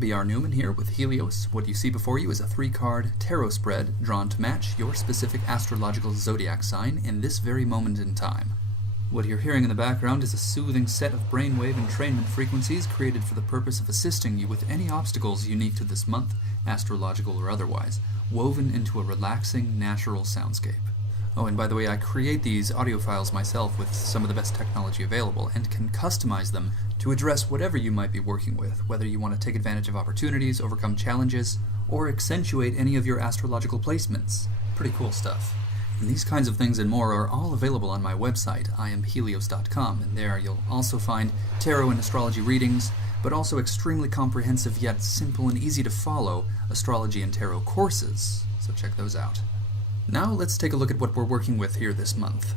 B.R. Newman here with Helios. What you see before you is a 3-card tarot spread drawn to match your specific astrological zodiac sign in this very moment in time. What you're hearing in the background is a soothing set of brainwave entrainment frequencies created for the purpose of assisting you with any obstacles unique to this month, astrological or otherwise, woven into a relaxing, natural soundscape. Oh, and by the way, I create these audio files myself with some of the best technology available and can customize them to address whatever you might be working with, whether you want to take advantage of opportunities, overcome challenges, or accentuate any of your astrological placements. Pretty cool stuff. And these kinds of things and more are all available on my website, IamHelios.com, and there you'll also find tarot and astrology readings, but also extremely comprehensive yet simple and easy to follow astrology and tarot courses, so check those out. Now let's take a look at what we're working with here this month.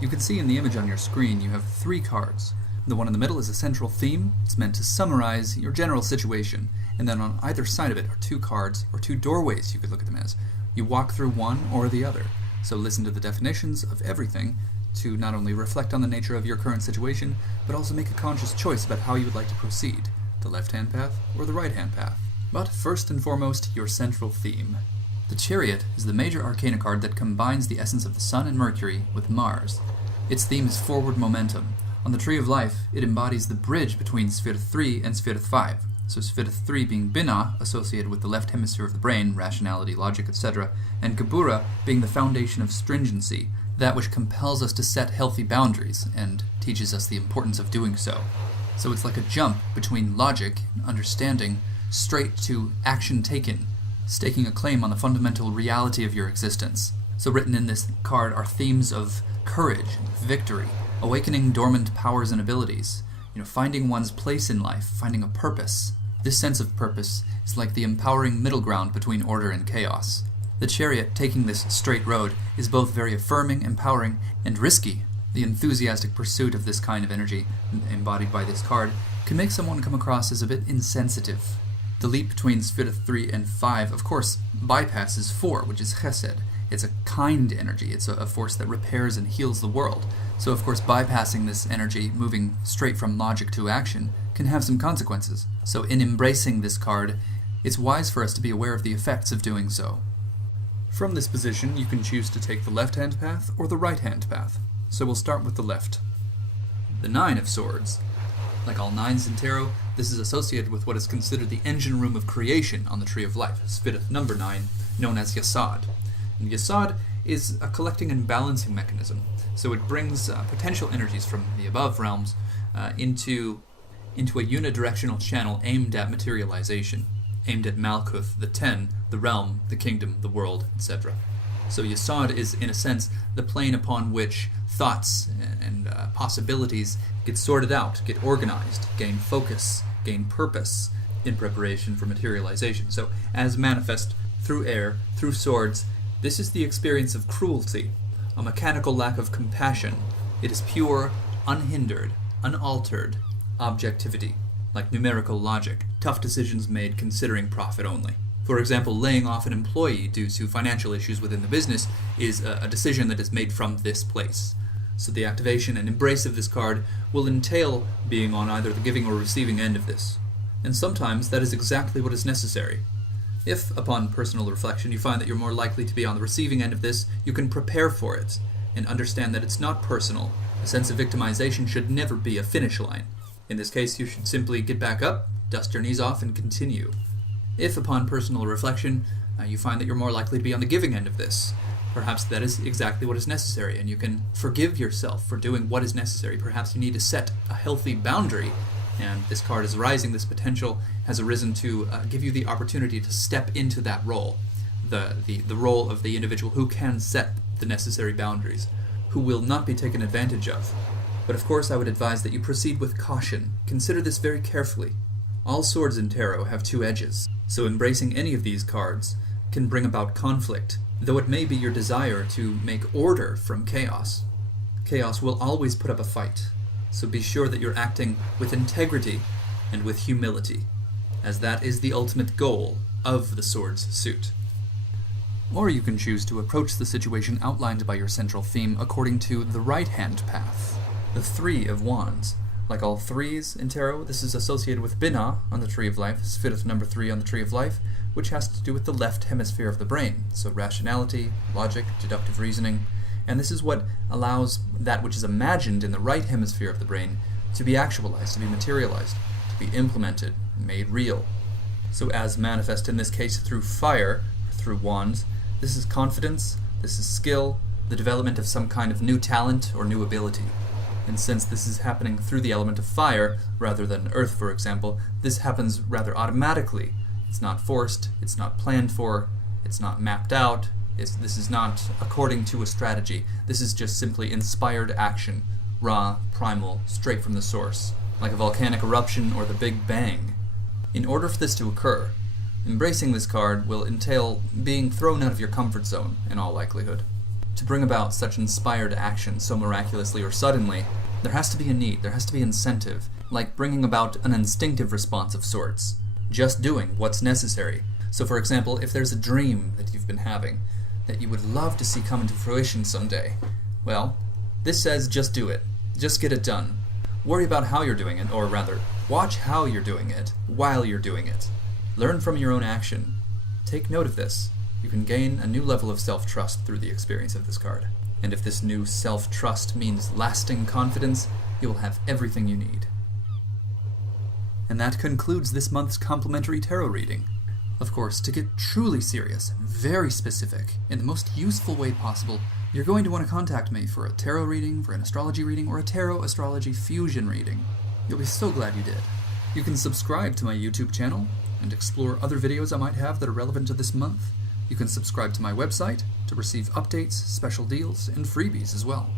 You can see in the image on your screen you have 3 cards. The one in the middle is a central theme. It's meant to summarize your general situation, and then on either side of it are 2 cards, or 2 doorways you could look at them as. You walk through one or the other, so listen to the definitions of everything to not only reflect on the nature of your current situation, but also make a conscious choice about how you would like to proceed, the left-hand path or the right-hand path. But first and foremost, your central theme. The Chariot is the major arcana card that combines the essence of the Sun and Mercury with Mars. Its theme is forward momentum. On the Tree of Life, it embodies the bridge between Sphere 3 and Sphere 5. So Sphere 3 being Binah, associated with the left hemisphere of the brain, rationality, logic, etc., and Gebura being the foundation of stringency, that which compels us to set healthy boundaries and teaches us the importance of doing so. So it's like a jump between logic and understanding straight to action taken, staking a claim on the fundamental reality of your existence. So written in this card are themes of courage and victory, awakening dormant powers and abilities, finding one's place in life, finding a purpose. This sense of purpose is like the empowering middle ground between order and chaos. The Chariot, taking this straight road, is both very affirming, empowering, and risky. The enthusiastic pursuit of this kind of energy, embodied by this card, can make someone come across as a bit insensitive. The leap between Sphere 3 and 5, of course, bypasses 4, which is Chesed. It's a kind energy. It's a force that repairs and heals the world. So, of course, bypassing this energy, moving straight from logic to action, can have some consequences. So in embracing this card, it's wise for us to be aware of the effects of doing so. From this position, you can choose to take the left-hand path or the right-hand path. So we'll start with the left. The 9 of Swords. Like all 9s in tarot, this is associated with what is considered the engine room of creation on the Tree of Life, Sphere number 9, known as Yasad. And Yasad is a collecting and balancing mechanism, so it brings potential energies from the above realms into a unidirectional channel aimed at materialization, aimed at Malkuth, the 10, the realm, the kingdom, the world, etc. So Yasad is, in a sense, the plane upon which thoughts and possibilities get sorted out, get organized, gain focus, gain purpose in preparation for materialization. So, as manifest through air, through swords, this is the experience of cruelty, a mechanical lack of compassion. It is pure, unhindered, unaltered objectivity, like numerical logic, tough decisions made considering profit only. For example, laying off an employee due to financial issues within the business is a decision that is made from this place. So the activation and embrace of this card will entail being on either the giving or receiving end of this. And sometimes that is exactly what is necessary. If, upon personal reflection, you find that you're more likely to be on the receiving end of this, you can prepare for it and understand that it's not personal. A sense of victimization should never be a finish line. In this case, you should simply get back up, dust your knees off, and continue. If, upon personal reflection, you find that you're more likely to be on the giving end of this, perhaps that is exactly what is necessary, and you can forgive yourself for doing what is necessary. Perhaps you need to set a healthy boundary, and this card is rising, this potential has arisen to give you the opportunity to step into that role, the role of the individual who can set the necessary boundaries, who will not be taken advantage of. But of course I would advise that you proceed with caution. Consider this very carefully. All swords in tarot have 2 edges, so embracing any of these cards can bring about conflict, though it may be your desire to make order from chaos. Chaos will always put up a fight, so be sure that you're acting with integrity and with humility, as that is the ultimate goal of the Swords suit. Or you can choose to approach the situation outlined by your central theme according to the right-hand path, the 3 of Wands. Like all threes in tarot, this is associated with Binah on the Tree of Life, Sphirith number 3 on the Tree of Life, which has to do with the left hemisphere of the brain, so rationality, logic, deductive reasoning, and this is what allows that which is imagined in the right hemisphere of the brain to be actualized, to be materialized, to be implemented, made real. So as manifest in this case through fire, through wands, this is confidence, this is skill, the development of some kind of new talent or new ability. And since this is happening through the element of fire, rather than earth, for example, this happens rather automatically. It's not forced, it's not planned for, it's not mapped out, this is not according to a strategy. This is just simply inspired action, raw, primal, straight from the source, like a volcanic eruption or the Big Bang. In order for this to occur, embracing this card will entail being thrown out of your comfort zone, in all likelihood. To bring about such inspired action so miraculously or suddenly, there has to be a need, there has to be incentive, like bringing about an instinctive response of sorts. Just doing what's necessary. So for example, if there's a dream that you've been having, that you would love to see come into fruition someday, well, this says just do it. Just get it done. Worry about how you're doing it, or rather, watch how you're doing it while you're doing it. Learn from your own action. Take note of this. You can gain a new level of self-trust through the experience of this card. And if this new self-trust means lasting confidence, you will have everything you need. And that concludes this month's complimentary tarot reading. Of course, to get truly serious, very specific, in the most useful way possible, you're going to want to contact me for a tarot reading, for an astrology reading, or a tarot-astrology fusion reading. You'll be so glad you did. You can subscribe to my YouTube channel and explore other videos I might have that are relevant to this month. You can subscribe to my website to receive updates, special deals, and freebies as well.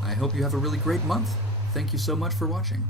I hope you have a really great month. Thank you so much for watching.